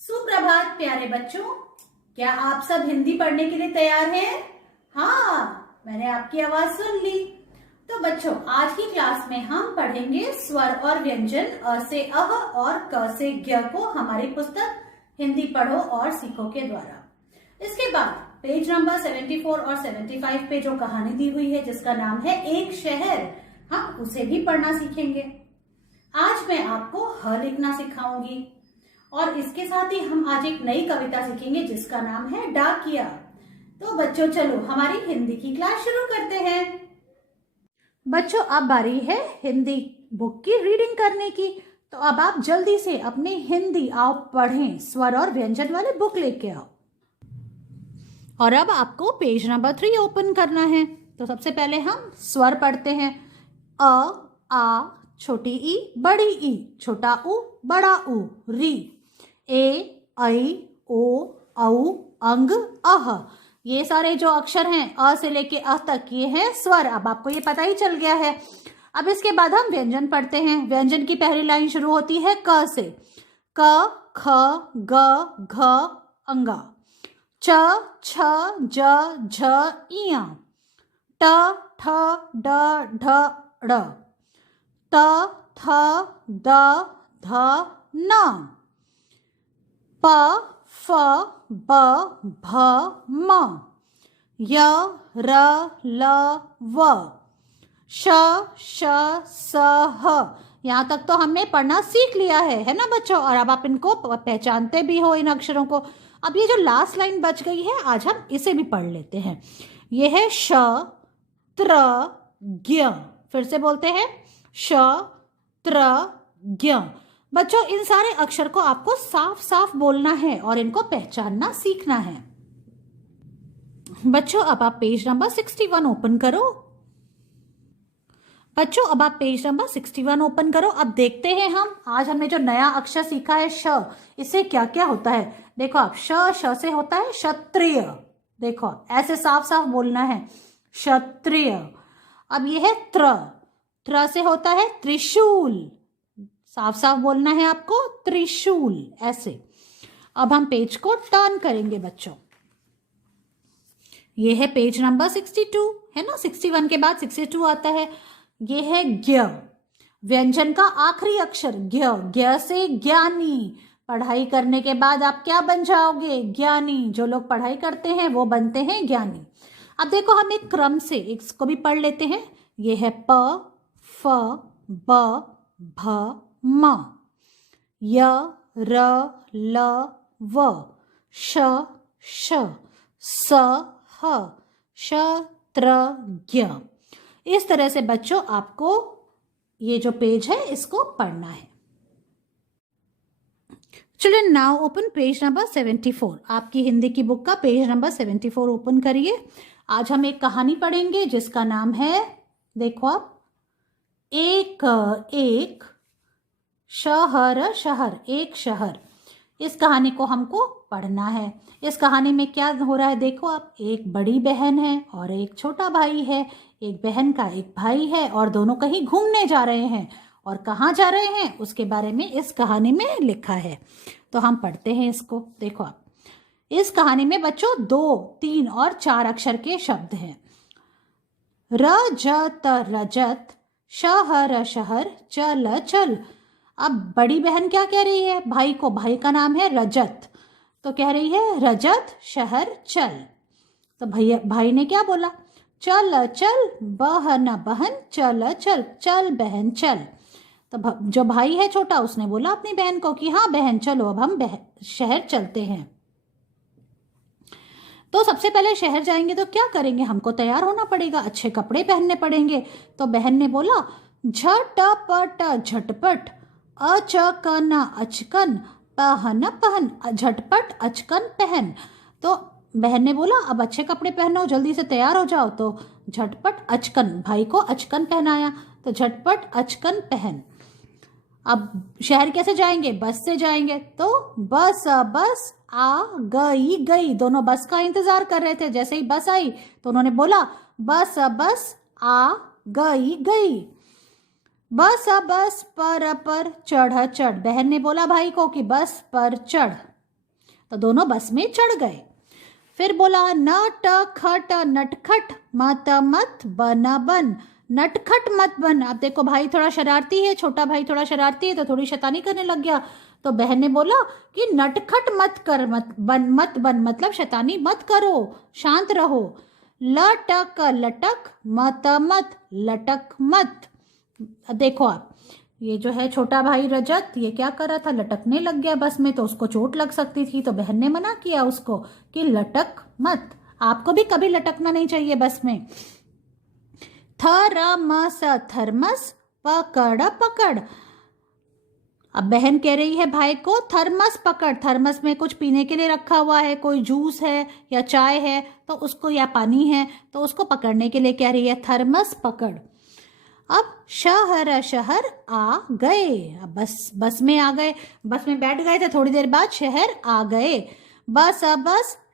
सुप्रभात प्यारे बच्चों, क्या आप सब हिंदी पढ़ने के लिए तैयार हैं? हाँ, मैंने आपकी आवाज सुन ली। तो बच्चों, आज की क्लास में हम पढ़ेंगे स्वर और व्यंजन अ से अह और क से ज्ञ को हमारी पुस्तक हिंदी पढ़ो और सीखो के द्वारा। इसके बाद पेज नंबर 74 और 75 पे जो कहानी दी हुई है जिसका नाम है एक शहर, हम उसे भी पढ़ना सीखेंगे। आज मैं आपको ह लिखना सिखाऊंगी और इसके साथ ही हम आज एक नई कविता सीखेंगे जिसका नाम है डाकिया। तो बच्चों, चलो हमारी हिंदी की क्लास शुरू करते हैं। बच्चों, अब बारी है हिंदी बुक की रीडिंग करने की। तो अब आप जल्दी से अपनी हिंदी आओ पढ़ें, स्वर और व्यंजन वाले बुक लेके आओ। और अब आपको पेज नंबर 3 ओपन करना है। तो सबसे पहले हम स्वर पढ़ते हैं। अ, आ, छोटी ई, बड़ी ई, छोटा उ, बड़ा उ, री, ए, ऐ, ओ, औ, अंग, अह। ये सारे जो अक्षर हैं अ से लेके अ तक, ये हैं स्वर। अब आपको ये पता ही चल गया है। अब इसके बाद हम व्यंजन पढ़ते हैं। व्यंजन की पहली लाइन शुरू होती है क से। क, ख, ग, घ, अंगा। च, छ, ज, झ, इया। ट, ठ, ड, ढ, ड़। त, थ, द, ध, न। प, फ, ब, भ, म। य, र, ल, व। श, श, स, ह। यहाँ तक तो हमने पढ़ना सीख लिया है ना बच्चों? और अब आप इनको पहचानते भी हो इन अक्षरों को। अब ये जो लास्ट लाइन बच गई है, आज हम इसे भी पढ़ लेते हैं। ये है श, त्र, ज्ञ। फिर से बोलते हैं श, त्र, ज्ञ। बच्चों, इन सारे अक्षर को आपको साफ साफ बोलना है और इनको पहचानना सीखना है। बच्चों, अब आप पेज नंबर 61 ओपन करो। बच्चों, अब आप पेज नंबर 61 ओपन करो। अब देखते हैं हम आज हमने जो नया अक्षर सीखा है श, इससे क्या क्या होता है। देखो आप, श से होता है क्षत्रिय। देखो ऐसे साफ साफ बोलना है, क्षत्रिय। अब ये है त्र से होता है त्रिशूल। साफ साफ बोलना है आपको, त्रिशूल, ऐसे। अब हम पेज को टर्न करेंगे बच्चों। ये है पेज नंबर 62, है ना? 61 के बाद 62 आता है। ये है ज्ञ। व्यंजन का आखिरी अक्षर ज्ञ। ज्ञ से ज्ञानी। पढ़ाई करने के बाद आप क्या बन जाओगे? ज्ञानी। जो लोग पढ़ाई करते हैं वो बनते हैं ज्ञानी। अब देखो, हम एक क्रम से इसको भी पढ़ लेते हैं। ये है प, फ, ब, भ, म। य, र, ल, व। श, श, स, ह, श, त्र, ज्ञ। इस तरह से बच्चों आपको ये जो पेज है इसको पढ़ना है। Children, now open page number 74। आपकी हिंदी की बुक का पेज नंबर 74 ओपन करिए। आज हम एक कहानी पढ़ेंगे जिसका नाम है, देखो आप, एक एक शहर, शहर, एक शहर। इस कहानी को हमको पढ़ना है। इस कहानी में क्या हो रहा है देखो आप, एक बड़ी बहन है और एक छोटा भाई है। एक बहन का एक भाई है और दोनों कहीं घूमने जा रहे हैं। और कहाँ जा रहे हैं उसके बारे में इस कहानी में लिखा है। तो हम पढ़ते हैं इसको। देखो आप, इस कहानी में बच्चों 2, 3 और 4 अक्षर के शब्द हैं। रजत, रजत, शहर, शहर, चल, चल। अब बड़ी बहन क्या कह रही है भाई को? भाई का नाम है रजत, तो कह रही है रजत शहर चल। तो भैया भाई ने क्या बोला? चल चल बहन, बहन चल चल, चल बहन चल। तो जो भाई है छोटा, उसने बोला अपनी बहन को कि हाँ बहन चलो, अब हम शहर चलते हैं। तो सबसे पहले शहर जाएंगे तो क्या करेंगे? हमको तैयार होना पड़ेगा, अच्छे कपड़े पहनने पड़ेंगे। तो बहन ने बोला झटपट, झटपट, अचकन, अचकन, पहन, पहन, झटपट अचकन पहन। तो बहन ने बोला अब अच्छे कपड़े पहनो, जल्दी से तैयार हो जाओ। तो झटपट अचकन, भाई को अचकन पहनाया। तो झटपट अचकन पहन। अब शहर कैसे जाएंगे? बस से जाएंगे। तो बस, बस आ गई, गई। दोनों बस का इंतजार कर रहे थे। जैसे ही बस आई तो उन्होंने बोला बस, बस आ गई, गई। बस पर चढ़, चढ़। बहन ने बोला भाई को कि बस पर चढ़। तो दोनों बस में चढ़ गए। फिर बोला नट खट नटखट मत मत बन बन, नटखट मत बन। अब देखो भाई थोड़ा शरारती है, छोटा भाई थोड़ा शरारती है, तो थोड़ी शैतानी करने लग गया। तो बहन ने बोला कि नटखट मत कर, मत बन मतलब शैतानी मत करो, शांत रहो। लटक लटक मत मत लटक मत। देखो आप, ये जो है छोटा भाई रजत, ये क्या कर रहा था, लटकने लग गया बस में, तो उसको चोट लग सकती थी। तो बहन ने मना किया उसको कि लटक मत, आपको भी कभी लटकना नहीं चाहिए बस में। थरमस थर्मस पकड़ पकड़। अब बहन कह रही है भाई को थर्मस पकड़, थर्मस में कुछ पीने के लिए रखा हुआ है, कोई जूस है या चाय है तो उसको, या पानी है तो उसको पकड़ने के लिए कह रही है थर्मस पकड़। अब शहर शहर आ गए, अब बस में आ गए, बस में बैठ गए थे, थोड़ी देर बाद शहर आ गए। बस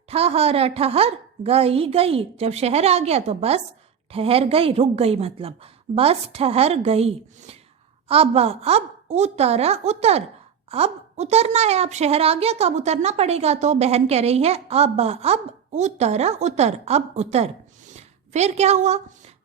ठहर ठहर गई गई, जब शहर आ गया तो बस ठहर गई, रुक गई, मतलब बस ठहर गई। अब उतर उतर, अब उतरना है, अब शहर आ गया तो अब उतरना पड़ेगा। तो बहन कह रही है अब उतर उतर, अब उतर। फिर क्या हुआ,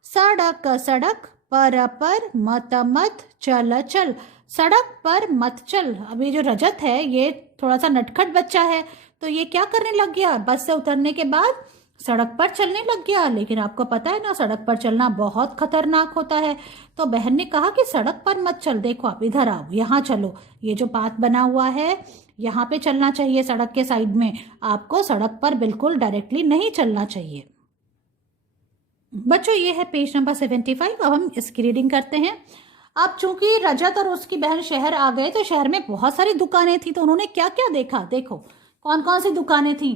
सड़क सड़क पर मत मत चल चल, सड़क पर मत चल। अब ये जो रजत है ये थोड़ा सा नटखट बच्चा है, तो ये क्या करने लग गया, बस से उतरने के बाद सड़क पर चलने लग गया। लेकिन आपको पता है ना सड़क पर चलना बहुत खतरनाक होता है। तो बहन ने कहा कि सड़क पर मत चल, देखो आप इधर आओ, यहाँ चलो, ये जो पाथ बना हुआ है यहाँ पे चलना चाहिए, सड़क के साइड में, आपको सड़क पर बिल्कुल डायरेक्टली नहीं चलना चाहिए। बच्चों ये है पेज नंबर 75। अब हम इसकी रीडिंग करते हैं। अब चूंकि रजत और उसकी बहन शहर आ गए तो शहर में बहुत सारी दुकानें थी, तो उन्होंने क्या क्या देखा, देखो कौन कौन सी दुकानें थी।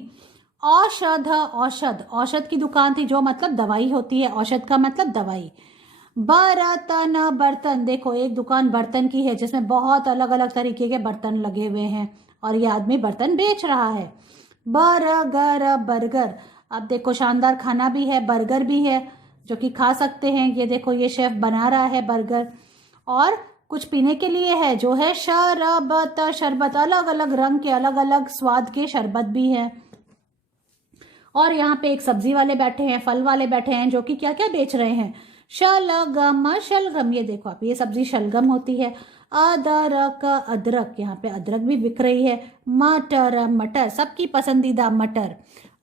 औषध औषध, औषध की दुकान थी, जो मतलब दवाई होती है, औषध का मतलब दवाई। बर्तन बर्तन, देखो एक दुकान बर्तन की है जिसमें बहुत अलग अलग तरीके के बर्तन लगे हुए हैं और ये आदमी बर्तन बेच रहा है। बर्गर बर्गर, अब देखो शानदार खाना भी है, बर्गर भी है जो कि खा सकते हैं, ये देखो ये शेफ बना रहा है बर्गर। और कुछ पीने के लिए है जो है शरबत, शरबत अलग अलग रंग के, अलग अलग स्वाद के शरबत भी है। और यहाँ पे एक सब्जी वाले बैठे हैं, फल वाले बैठे हैं, जो कि क्या क्या बेच रहे हैं, शलगम शलगम, ये देखो आप, ये सब्जी शलगम होती है। अदरक अदरक, यहाँ पे अदरक भी बिक रही है। मटर मटर, सबकी पसंदीदा मटर।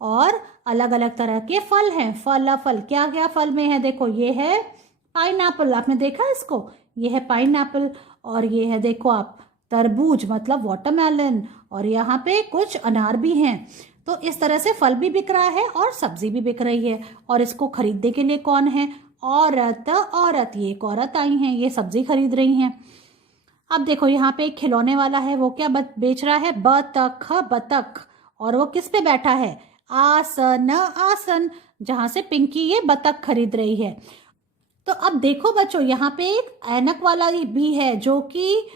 और अलग अलग तरह के फल हैं, फल फल, क्या क्या फल में है, देखो ये है पाइनएप्पल, आपने देखा इसको, ये है पाइनएप्पल। और ये है देखो आप तरबूज मतलब वाटरमेलन, और यहाँ पे कुछ अनार भी हैं। तो इस तरह से फल भी बिक रहा है और सब्जी भी बिक रही है। और इसको खरीदने के लिए कौन है, औरत औरत, ये एक औरत आई हैं, ये सब्जी खरीद रही हैं। अब देखो यहाँ पे एक खिलौने वाला है, वो क्या बेच रहा है, बतख बतख। और वो किस पे बैठा है, आसन आसन, जहां से पिंकी ये बतख खरीद रही है। तो अब देखो बच्चों, यहाँ पे एक ऐनक वाला भी है जो कि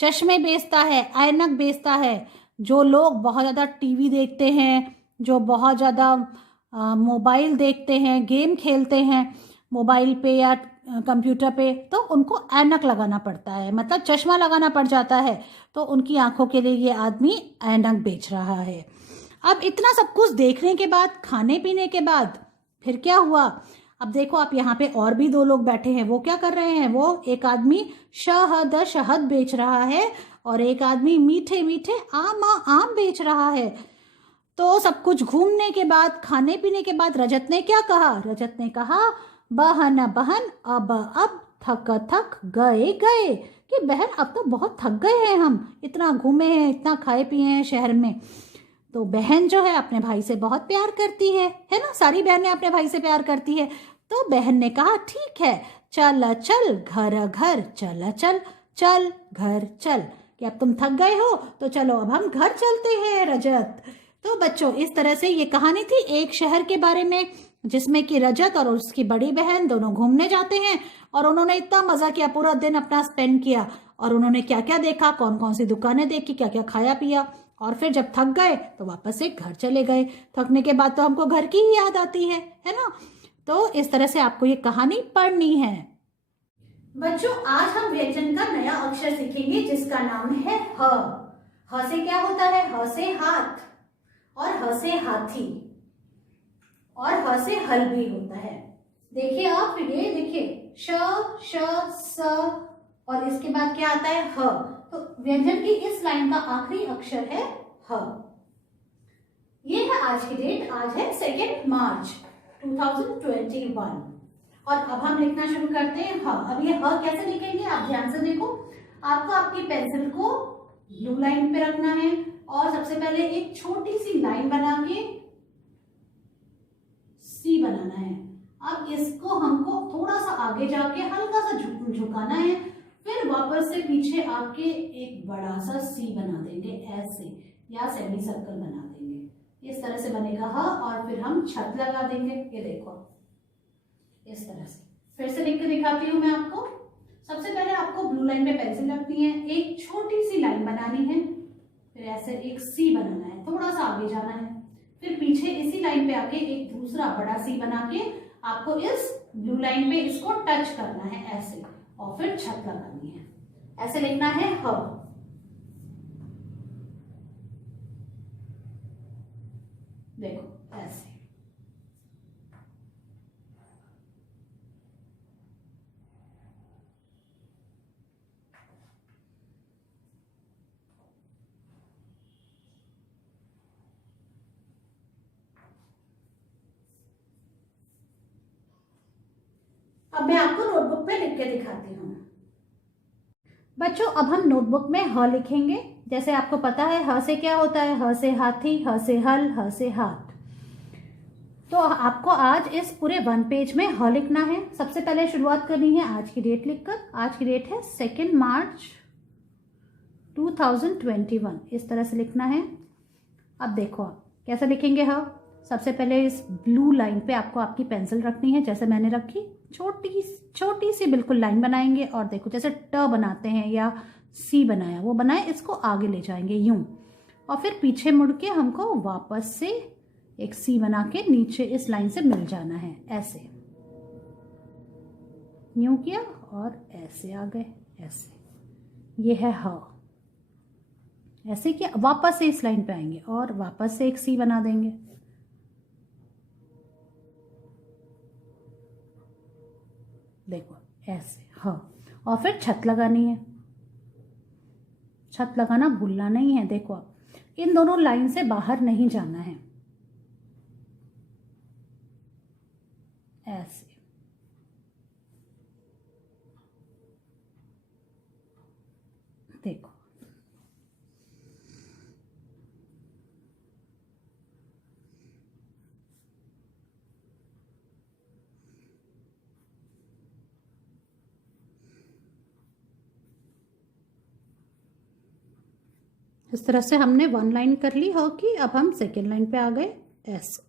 चश्मे बेचता है, ऐनक बेचता है। जो लोग बहुत ज़्यादा टीवी देखते हैं, जो बहुत ज़्यादा मोबाइल देखते हैं, गेम खेलते हैं मोबाइल पे या कंप्यूटर पे, तो उनको ऐनक लगाना पड़ता है, मतलब चश्मा लगाना पड़ जाता है। तो उनकी आंखों के लिए ये आदमी ऐनक बेच रहा है। अब इतना सब कुछ देखने के बाद, खाने पीने के बाद, फिर क्या हुआ, अब देखो आप यहाँ पे और भी दो लोग बैठे हैं, वो क्या कर रहे हैं, वो एक आदमी शहद शहद बेच रहा है और एक आदमी मीठे मीठे आम आम बेच रहा है। तो सब कुछ घूमने के बाद, खाने पीने के बाद रजत ने क्या कहा, रजत ने कहा बहन बहन अब थक थक गए गए, कि बहन अब तो बहुत थक गए हैं, हम इतना घूमे हैं, इतना खाए पिए हैं शहर में। तो बहन जो है अपने भाई से बहुत प्यार करती है ना, सारी बहनें अपने भाई से प्यार करती है। तो बहन ने कहा ठीक है, चल चल घर घर चल चल, चल घर चल, कि अब तुम थक गए हो तो चलो अब हम घर चलते हैं रजत। तो बच्चों इस तरह से ये कहानी थी एक शहर के बारे में, जिसमें कि रजत और उसकी बड़ी बहन दोनों घूमने जाते हैं और उन्होंने इतना मजा किया, पूरा दिन अपना स्पेंड किया, और उन्होंने क्या क्या देखा, कौन कौन सी दुकानें देखी, क्या क्या खाया पिया, और फिर जब थक गए तो वापस से घर चले गए। थकने के बाद तो हमको घर की ही याद आती है ना। तो इस तरह से आपको ये कहानी पढ़नी है। बच्चों आज हम व्यंजन का नया अक्षर सीखेंगे जिसका नाम है ह। ह से क्या होता है, ह से हाथ, और ह से हाथी और ह से हल भी होता है। देखिए आप, ये देखिए श, श, स और इसके बाद क्या आता है ह। तो व्यंजन की इस लाइन का आखिरी अक्षर है ह। ये है आज की डेट, आज है 2 मार्च 2021 और अब हम लिखना शुरू करते हैं ह। अब ये ह कैसे लिखेंगे आप ध्यान से देखो। आपको आपकी पेंसिल को ब्लू लाइन पे रखना है और सबसे पहले एक छोटी सी लाइन बना के सी बनाना है। अब इसको हमको थोड़ा सा आगे जाके हल्का सा झुकाना है, फिर वापस से पीछे आके एक बड़ा सा सी बना देंगे ऐसे, या सेमी सर्कल बना देंगे। इस तरह से बनेगा ह और फिर हम छत लगा देंगे। ये देखो इस तरह से। फिर से लिख के दिखाती हूँ मैं आपको। सबसे पहले आपको ब्लू लाइन पे पेंसिल रखनी है, एक छोटी सी लाइन बनानी है, फिर ऐसे एक सी बनाना है, थोड़ा सा आगे जाना है, फिर पीछे इसी लाइन पे आके एक दूसरा बड़ा सी बना के आपको इस ब्लू लाइन पे इसको टच करना है ऐसे, और फिर छत लगानी है। ऐसे लिखना है ह। देखो ऐसे। अब मैं आपको नोटबुक पे लिख के दिखाती हूँ। बच्चों अब हम नोटबुक में ह लिखेंगे। जैसे आपको पता है ह से क्या होता है, ह से हाथी, ह से हल, ह से हाथ। तो आपको आज इस पूरे 1 पेज में ह लिखना है। सबसे पहले शुरुआत करनी है आज की डेट लिखकर। आज की डेट है 2 मार्च 2021, इस तरह से लिखना है। अब देखो आप कैसे लिखेंगे ह। सबसे पहले इस ब्लू लाइन पे आपको आपकी पेंसिल रखनी है, जैसे मैंने रखी, छोटी छोटी सी बिल्कुल लाइन बनाएंगे और देखो जैसे ट बनाते हैं या सी बनाया वो बनाए, इसको आगे ले जाएंगे यूं, और फिर पीछे मुड़ के हमको वापस से एक सी बना के नीचे इस लाइन से मिल जाना है ऐसे, यूं किया और ऐसे आ गए ऐसे। ये है ह। ऐसे किया, वापस से इस लाइन पे आएंगे और वापस से एक सी बना देंगे। देखो ऐसे ह। और फिर छत लगानी है। छत लगाना भूलना नहीं है। देखो आप इन दोनों लाइन से बाहर नहीं जाना है ऐसे। देखो इस तरह से हमने 1 लाइन कर ली ह की। अब हम 2nd लाइन पे आ गए ऐसे।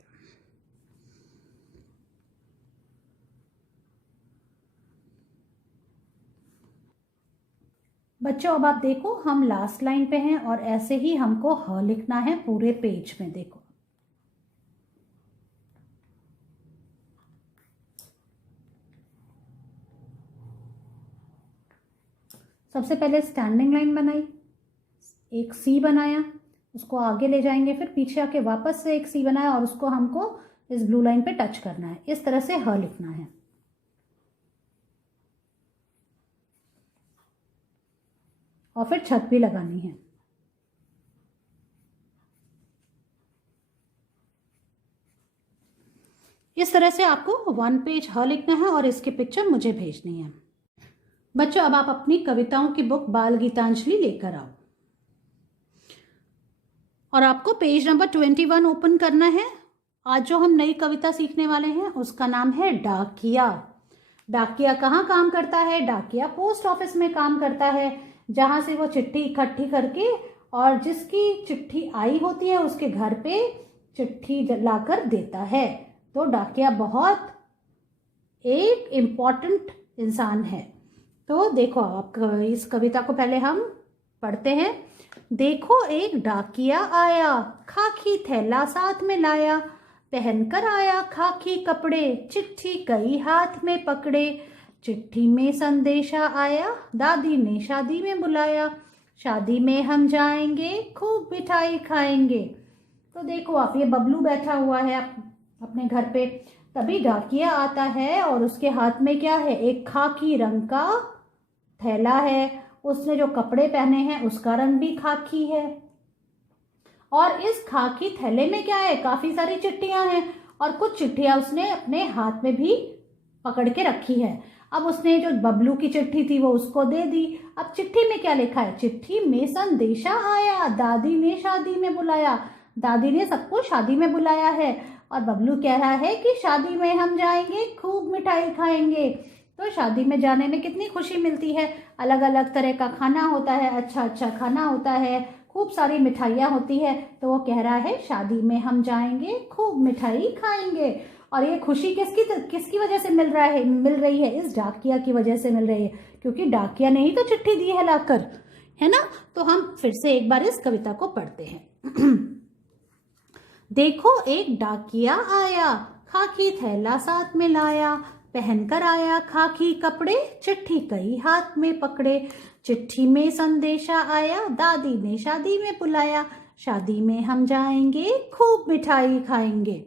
बच्चों अब आप देखो हम लास्ट लाइन पे हैं और ऐसे ही हमको ह लिखना है पूरे पेज में। देखो सबसे पहले स्टैंडिंग लाइन बनाई, एक सी बनाया, उसको आगे ले जाएंगे, फिर पीछे आके वापस से एक सी बनाया और उसको हमको इस ब्लू लाइन पे टच करना है। इस तरह से ह लिखना है। और फिर छत भी लगानी है। इस तरह से आपको 1 पेज ह लिखना है और इसकी पिक्चर मुझे भेजनी है। बच्चों अब आप अपनी कविताओं की बुक बाल गीतांजलि लेकर आओ और आपको पेज नंबर 21 ओपन करना है। आज जो हम नई कविता सीखने वाले हैं उसका नाम है डाकिया। डाकिया कहाँ काम करता है? डाकिया पोस्ट ऑफिस में काम करता है, जहां से वो चिट्ठी इकट्ठी करके और जिसकी चिट्ठी आई होती है उसके घर पे चिट्ठी लाकर देता है। तो डाकिया बहुत एक इम्पॉर्टेंट इंसान है। तो देखो आप इस कविता को पहले हम पढ़ते हैं। देखो एक डाकिया आया, खाकी थैला साथ में लाया, पहनकर आया खाकी कपड़े, चिट्ठी कई हाथ में पकड़े। चिट्ठी में संदेशा आया, दादी ने शादी में बुलाया, शादी में हम जाएंगे, खूब मिठाई खाएंगे। तो देखो आप, ये बबलू बैठा हुआ है अपने घर पे। तभी डाकिया आता है और उसके हाथ में क्या है, एक खाकी रंग का थैला है। उसने जो कपड़े पहने हैं उसका रंग भी खाकी है। और इस खाकी थैले में क्या है, काफी सारी चिट्ठियां हैं और कुछ चिट्ठियां उसने अपने हाथ में भी पकड़ के रखी है। अब उसने जो बबलू की चिट्ठी थी वो उसको दे दी। अब चिट्ठी में क्या लिखा है, चिट्ठी में संदेशा आया, दादी ने शादी में बुलाया। दादी ने सबको शादी में बुलाया है और बबलू कह रहा है कि शादी में हम जाएंगे, खूब मिठाई खाएंगे। तो शादी में जाने में कितनी खुशी मिलती है, अलग अलग तरह का खाना होता है, अच्छा अच्छा खाना होता है, खूब सारी मिठाइयाँ होती है। तो वो कह रहा है शादी में हम जाएंगे, खूब मिठाई खाएंगे। और ये खुशी किसकी वजह से मिल रही है, इस डाकिया की वजह से मिल रही है, क्योंकि डाकिया ने ही तो चिट्ठी दी है लाकर, है ना। तो हम फिर से एक बार इस कविता को पढ़ते हैं। देखो एक डाकिया आया, खाकी थैला साथ में लाया, पहनकर आया खाकी कपड़े, चिट्ठी कई हाथ में पकड़े। चिट्ठी में संदेशा आया, दादी ने शादी में बुलाया, शादी में हम जाएंगे, खूब मिठाई खाएंगे।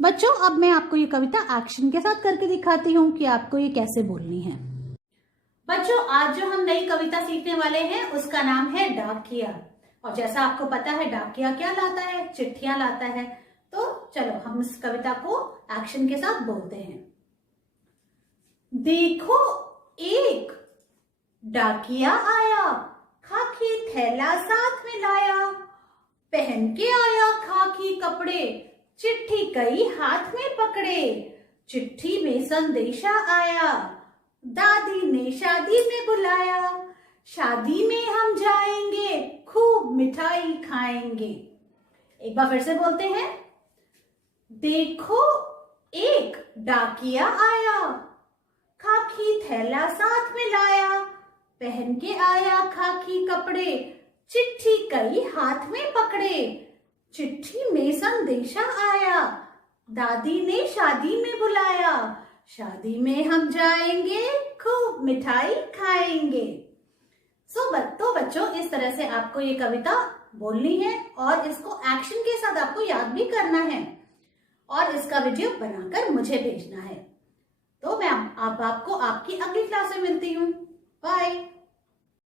बच्चों अब मैं आपको ये कविता एक्शन के साथ करके दिखाती हूँ कि आपको ये कैसे बोलनी है। बच्चों आज जो हम नई कविता सीखने वाले हैं उसका नाम है डाकिया। और जैसा आपको पता है डाकिया क्या लाता है, चिट्ठियां लाता है। तो चलो हम इस कविता को एक्शन के साथ बोलते हैं। देखो एक डाकिया आया, खाकी थैला साथ में लाया, पहन के आया खाकी कपड़े, चिट्ठी कई हाथ में पकड़े। चिट्ठी में संदेशा आया, दादी ने शादी में बुलाया, शादी में हम जाएंगे, खूब मिठाई खाएंगे। एक बार फिर से बोलते हैं। देखो एक डाकिया आया, खाकी थैला साथ में लाया, पहन के आया खाकी कपड़े, चिट्ठी कई हाथ में पकड़े। चिट्ठी में संदेशा आया, दादी ने शादी में बुलाया, शादी में हम जाएंगे, खूब मिठाई खाएंगे। तो बच्चों इस तरह से आपको ये कविता बोलनी है और इसको एक्शन के साथ आपको याद भी करना है और इसका वीडियो बनाकर मुझे भेजना है। तो मैं आपको आपकी अगली क्लास में मिलती हूँ। बाय।